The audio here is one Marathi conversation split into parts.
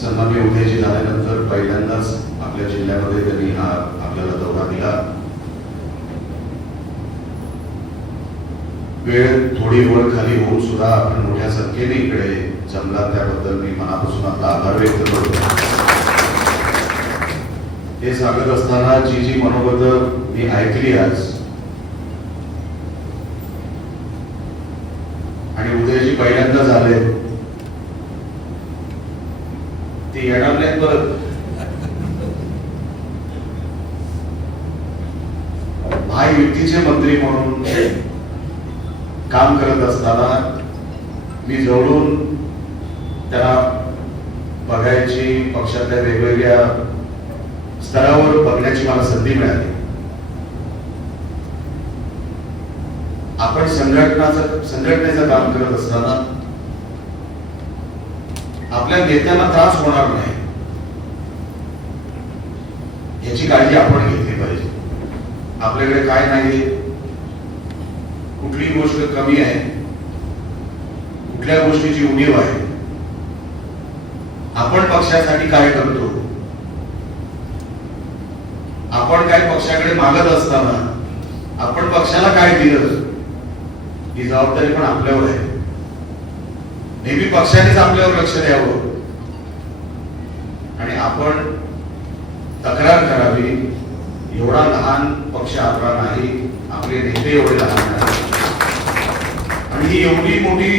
सन्माननीय उदयजी झाल्यानंतर पहिल्यांदाच आपल्या जिल्ह्यामध्ये त्यांनी हा आपल्याला दौरा दिला. वेळ थोडी वर खाली होऊन सुद्धा आपण मोठ्या संख्येने इकडे जमला, त्याबद्दल मी मनापासून आपला आभार व्यक्त करतो. हे सांगत असताना जी मनोगत मी ऐकली आज, आणि उदयजी पहिल्यांदा झाले, ते येणार नाहीत परत. महायुतीचे मंत्री म्हणून काम करत असताना मी जवळून त्यांना बघायची, पक्षातल्या वेगवेगळ्या स्तरावर बघण्याची मला संधी मिळाली. आपण संघटनेचं काम करत असताना आपल्या नेत्यांना त्रास होणार नाही याची काळजी आपण घेतली पाहिजे. आपल्याकडे काय नाही, कुठली गोष्ट कमी आहे, कुठल्या गोष्टीची उणीव आहे, आपण पक्षासाठी काय करतो, आपण काय पक्षाकडे मागत असताना आपण पक्षाला काय दिलं, ही जबाबदारी पण आपल्यावर आहे. नेहमी पक्षानेच आपल्यावर लक्ष द्यावं आणि आपण तक्रार करावी. एवढा लहान पक्ष आपला नाही, आपले नेते एवढे लहान नाही, आणि ही एवढी मोठी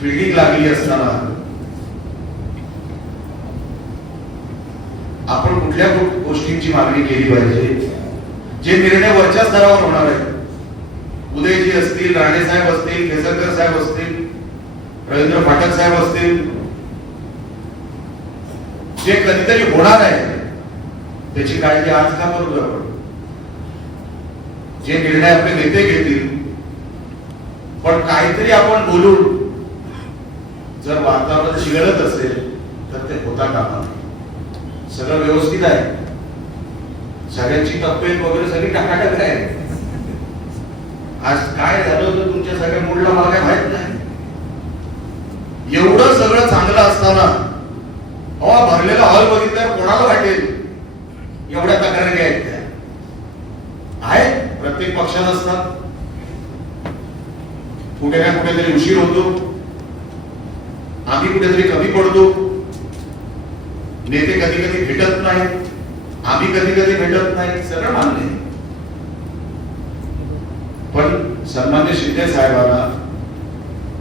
फिल्डिंग लागली असताना आपण कुठल्या गोष्टींची मागणी केली पाहिजे, जे निर्णय वरच्या स्तरावर होणार आहेत. उदयजी असतील, राणे साहेब असतील, केसरकर साहेब असतील, रवींद्र पाठक साहेब असतील, जे कधीतरी होणार आहे त्याची काळजी आज का करू आपण. जे निर्णय आपले नेते घेतील, पण काहीतरी आपण बोलून जर वातावरण चिघळत असेल तर ते होता कामा नये. सगळं व्यवस्थित आहे, सगळ्यांची तब्येत वगैरे सगळी टाकाटक आहे. आज काय झालं होतं तुमच्या सगळ्या मूडला मला काय माहित नाही. एवढं सगळं चांगलं असताना हवा भरलेला हॉल बघितल्यावर कोणाला वाटेल एवढ्या तक्रारी आहेत त्या आहेत. प्रत्येक पक्षात असतात, कुठे ना कुठेतरी उशीर होतो, आम्ही कुठेतरी कमी पडतो, नेते कधी कधी भेटत नाही, आम्ही कधी कधी भेटत नाही, सगळं मान्य. पण सन्मान्य शिंदे साहेबांना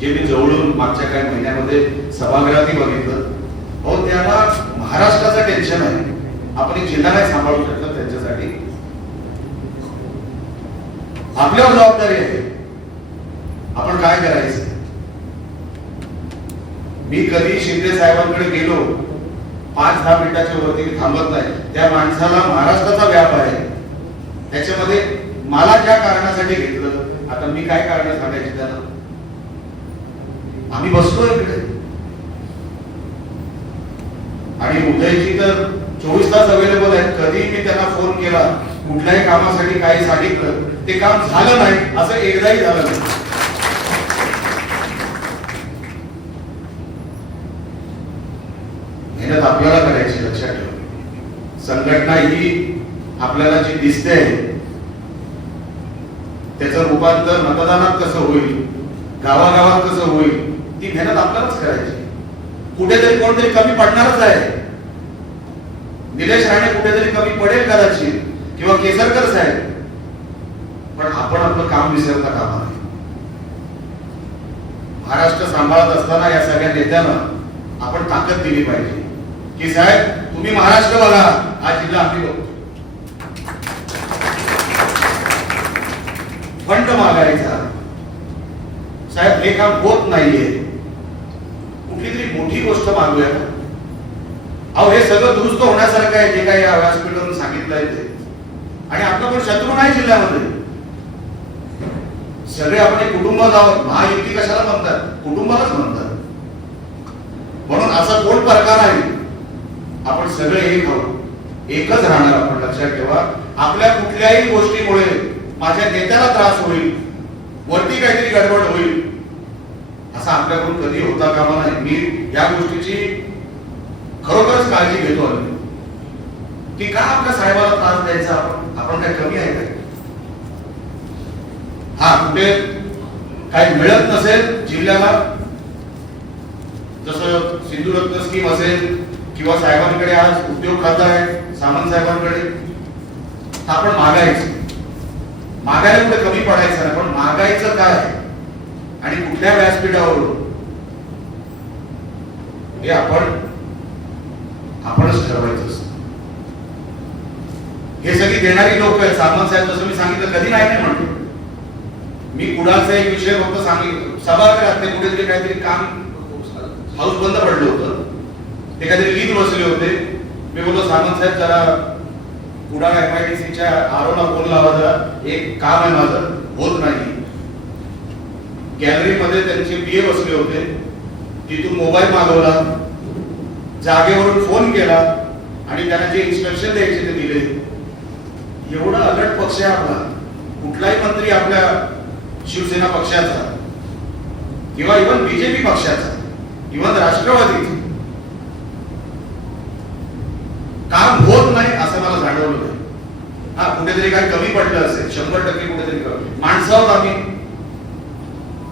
जे मी जवळून मागच्या काही महिन्यामध्ये सभागृहातही बघितलं, हो त्याला महाराष्ट्राचं टेन्शन आहे. आपण एक जिल्हा नाही सांभाळू शकत, त्यांच्यासाठी आपल्यावर जबाबदारी आहे. आपण काय करायचं. मी कधी शिंदे साहेबांकडे गेलो 5-10 मिनिटाच्या वरती मी थांबत नाही. त्या माणसाला महाराष्ट्राचा व्याप आहे, त्याच्यामध्ये मला ज्या कारणासाठी घेतलं, आता मी काय कारण सांगायची त्याला. आम्ही बसलो इकडे, आणि उदयजी तर 24 तास अवेलेबल आहेत. कधी मी त्यांना फोन केला, कुठल्याही कामासाठी काही सांगितलं, ते काम झालं नाही असं एकदाही झालं नाही. मेहनत आपल्याला करायची, लक्षात ठेवा. संघटना ही आपल्याला जी दिसते त्याचं रूपांतर मतदानात कसं होईल, गावागावात कसं होईल, ती मेहनत आपल्यालाच करायची. कुठेतरी कोणतरी कमी पडणारच आहे. निलेश राणे कुठेतरी कमी पडेल कदाचित, किंवा केसरकर साहेब, पण आपण आपलं काम विसरता कामा नये. महाराष्ट्र सांभाळत असताना या सगळ्या नेत्यांना आपण ताकद दिली पाहिजे की साहेब तुम्ही महाराष्ट्र बघा, हा जिल्हा आम्ही बघतो. फंड मागायचा, साहेब हे काम होत नाहीये, कुठली तरी मोठी गोष्ट मागूया. अहो हे सगळं दुरुस्त होण्यासारखं आहे जे काही या व्यासपीठावरून सांगितलंय ते, आणि आपलं पण शत्रू नाही जिल्ह्यामध्ये. सगळे आपण कुटुंबात आहोत. महायुती कशाला म्हणतात, कुटुंबालाच म्हणतात. म्हणून असा कोण प्रकार आहे, आपण सगळे एक आहोत, एकच राहणार. आपण लक्षात ठेवा, आपल्या कुठल्याही गोष्टीमुळे माझ्या नेत्याला त्रास होईल, वरती काहीतरी गडबड होईल, असं आपल्याकडून कधी होता कामा नये. मी या गोष्टीची खरोखरच काळजी घेतो आम्ही की का आपल्या साहेबाला त्रास द्यायचा आपण काय कमी आहे काय? हा, कुठे काही मिळत नसेल जिल्ह्याला, जसं सिंधुरत्न स्कीम असेल किंवा साहेबांकडे आज उद्योग खाता आहे सामंत साहेबांकडे, आपण मागायला कुठे कमी पडायचं नाही, पण मागायचं काय आणि कुठल्या व्यासपीठावरून हे आपणच ठरवायचं असतं. हे सगळी देणारी लोक आहेत. सामंत साहेब जसं मी सांगितलं कधी नाही म्हणतो मी, कुणाचा एक विषय फक्त सांगितलं, सभागृहात ते कुठेतरी काहीतरी काम हाऊस बंद पडलं होतं, ते काहीतरी लीड बसले होते. मी बोललो सामंत साहेब जरा कुडाळ MIDCच्या आरोला फोन लावा, जरा एक काम आहे माझं, होत नाही. गॅलरीमध्ये त्यांचे PA बसले होते, तिथून मोबाईल मागवला, जागेवरून फोन केला आणि त्यांना जे इन्स्ट्रक्शन द्यायचे ते दिले. एवढा अलर्ट पक्ष आहे आपला. कुठलाही मंत्री आपल्या शिवसेना पक्षाचा किंवा इव्हन BJP पक्षाचा, इव्हन राष्ट्रवादीचा काम होत नाही असं मला जाणवलं नाही. हा, कुठेतरी काही कमी पडलं असेल, 100% कुठेतरी कमी. माणसं आहोत आम्ही,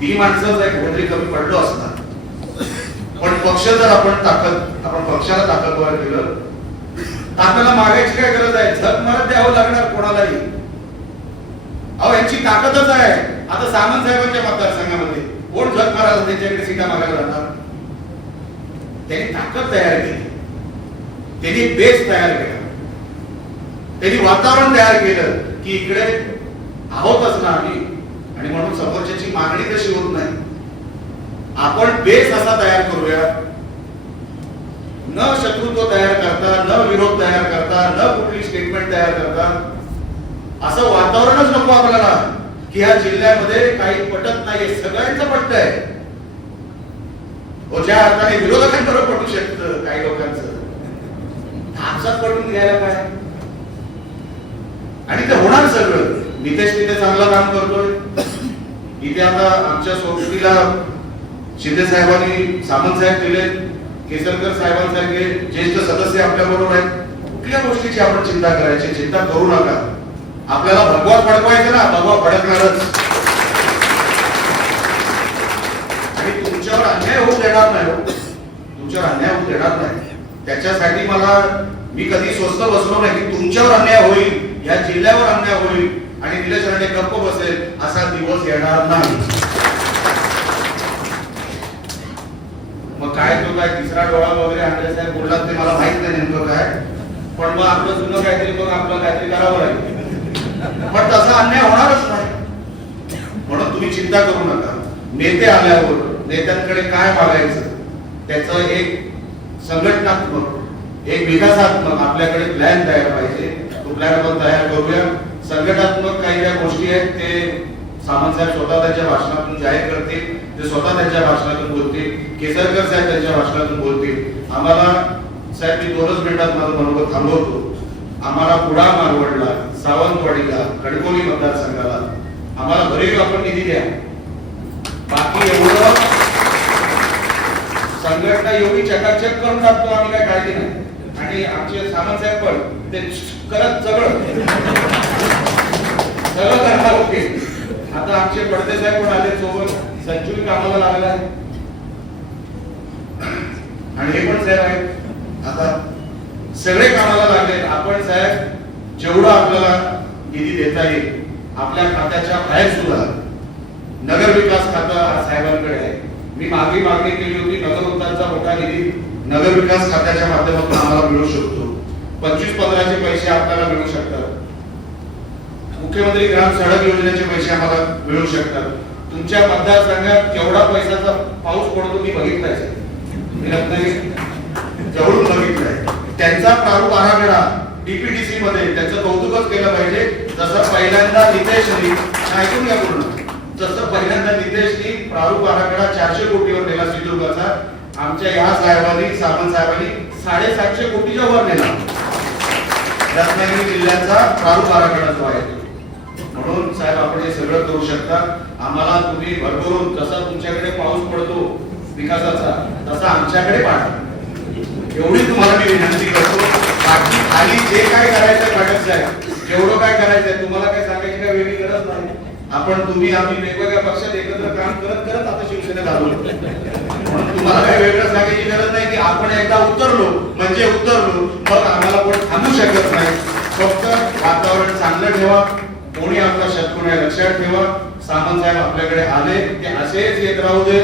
ती माणसंच आहे, कुठेतरी कमी पडलो असणार. पण पक्ष जर आपण पक्षाला ताकदवर केलं तर आपल्याला मागायची काय गरज आहे? झक मारत द्यावं लागणार कोणालाही. अहो, यांची ताकदच आहे. आता सामंत साहेबांच्या मतदारसंघामध्ये कोण झक मारायला त्यांच्याकडे सीटा मागायला जाणार? त्यांनी ताकद तयार केली, त्यांनी बेस तयार केला, त्यांनी वातावरण तयार केलं की इकडे आहोतच ना आम्ही, आणि म्हणून समोरच्याची मागणी तशी होत नाही. आपण बेस असा तयार करूया, न शत्रुत्व तयार करता, न विरोध तयार करता, न कुठली स्टेटमेंट तयार करता. असं वातावरणच नको आपल्याला की या जिल्ह्यामध्ये काही पटत नाहीये. सगळ्यांचं पटत आहे, ज्या अर्थाने विरोधकांबरोबर पटू शकतं काही लोकांचं, आपसात पटून घ्यायला काय, आणि ते होणार सगळं. नितेश तिथे चांगलं काम करतोय. इथे आता आमच्या सोबतीला शिंदे साहेबांनी सामंत साहेब दिले, केसरकर साहेबांसारखे ज्येष्ठ सदस्य आपल्या बरोबर आहेत. कुठल्या गोष्टीची आपण चिंता करायची? चिंता करू नका. आपल्याला भगवा फडकवायचं ना, भगवा फडकणारच. आणि तुमच्यावर अन्याय होऊ देणार नाही, तुमच्यावर अन्याय होऊ देणार नाही. त्याच्यासाठी मी कधी स्वस्त बसलो नाही की तुमच्यावर अन्याय होईल, या जिल्ह्यावर अन्याय होईल आणि निलेश राणे गप्प बसेल असा दिवस येणार नाही. मग काय तो काय तिसरा डोळा वगैरे आणले साहेब बोललात ते मला माहित नाही नेमकं काय, पण मग आपलं जुनं काहीतरी मग आपलं काहीतरी करावं लागेल. पण तसा अन्याय होणारच नाही, म्हणून तुम्ही चिंता करू नका. नेते आल्यावर नेत्यांकडे काय मागायचं त्याचं एक संघटनात्मक, एक विकासात्मक आपल्याकडे प्लॅन तयार पाहिजे. तो प्लॅन आपण तयार करूया. संघटनात्मक काही ज्या गोष्टी आहेत ते सामंत साहेब स्वतः त्यांच्या भाषणातून जाहीर करतील, ते स्वतः त्यांच्या भाषणातून बोलतील, केसरकर साहेब त्यांच्या भाषणातून बोलतील. आम्हाला साहेब मी 2 मिनिटात माझं मनोगत थांबवतो. आम्हाला कुडाळ मारवडला, सावंतवाडीला, कणकवली मतदारसंघाला आम्हाला भरीव आपण निधी द्या. बाकी एवढं संघटना एवढी चकाचक करून टाकतो आम्ही, काय काळजी नाही. आणि आमचे सामंत साहेब पण ते करत सगळं करणार होते. आता आमचे पडदे साहेब पण आले सोबत, संचुरी कामाला लागला आहे आणि हे पण साहेब आहेत, आता सगळे कामाला लागले. आपण साहेब जेवढं आपल्याला निधी देता येईल, आपल्या खात्याच्या बाहेर सुद्धा नगर विकास खातं साहेबांकडे आहे. मी मागणी केली होती, नगर उत्थानचा मोठा निधी नगर विकास खात्याच्या माध्यमातून आम्हाला मिळू शकतो. 25-15 पैसे आपल्याला मिळू शकतात. मुख्यमंत्री ग्राम सडक योजनेचे पैसे आम्हाला मिळू शकतात. तुमच्या मतदारसंघात केवढा पैशाचा पाऊस पडतो मी बघितलाय, मी जवळून बघितलाय. त्यांचा प्रारूप आराखडा DPDC मध्ये त्याचं कौतुकच केलं पाहिजे. जसं पहिल्यांदा नितेशनी ऐकून घ्या पूर्ण, जसं पहिल्यांदा नितेशनी प्रारूप आराखडा 400 कोटीवर नेला सिंधुदुर्गाचा, आमच्या या साहेबांनी सामंत साहेबांनी 750 कोटीच्या वर नेला रत्नागिरी जिल्ह्याचा प्रारूप आराखडा जो आहे. म्हणून साहेब आपण हे सगळं करू शकता. आम्हाला तुम्ही भरभरून, जसा तुमच्याकडे पाऊस पडतो विकासाचा तसा आमच्याकडे पाठवा, एवढी तुम्हाला मी विनंती करतो. बाकी खाली जे काय करायचं घटक साहेब, जेवढं काय करायचंय तुम्हाला काय सांगायची काय वेगळी गरज नाही. आपण तुम्ही आम्ही वेगवेगळ्या पक्षात एकत्र काम करत करत आता शिवसेनेत आलो. म्हणून तुम्हाला काही वेगळं सांगायची गरज नाही की आपण एकदा उतरलो म्हणजे उतरलो, मग आम्हाला कोण थांबू शकत नाही. फक्त वातावरण चांगलं ठेवा, कोणी आपला शत्रू नाही लक्षात ठेवा. सामंत साहेब आपल्याकडे आले ते असेच येत राहू दे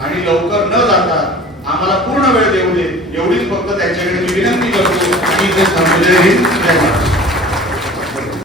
आणि लवकर न जाता आम्हाला पूर्ण वेळ देऊ दे, एवढीच फक्त त्यांच्याकडे मी विनंती करतो की ते थांबले.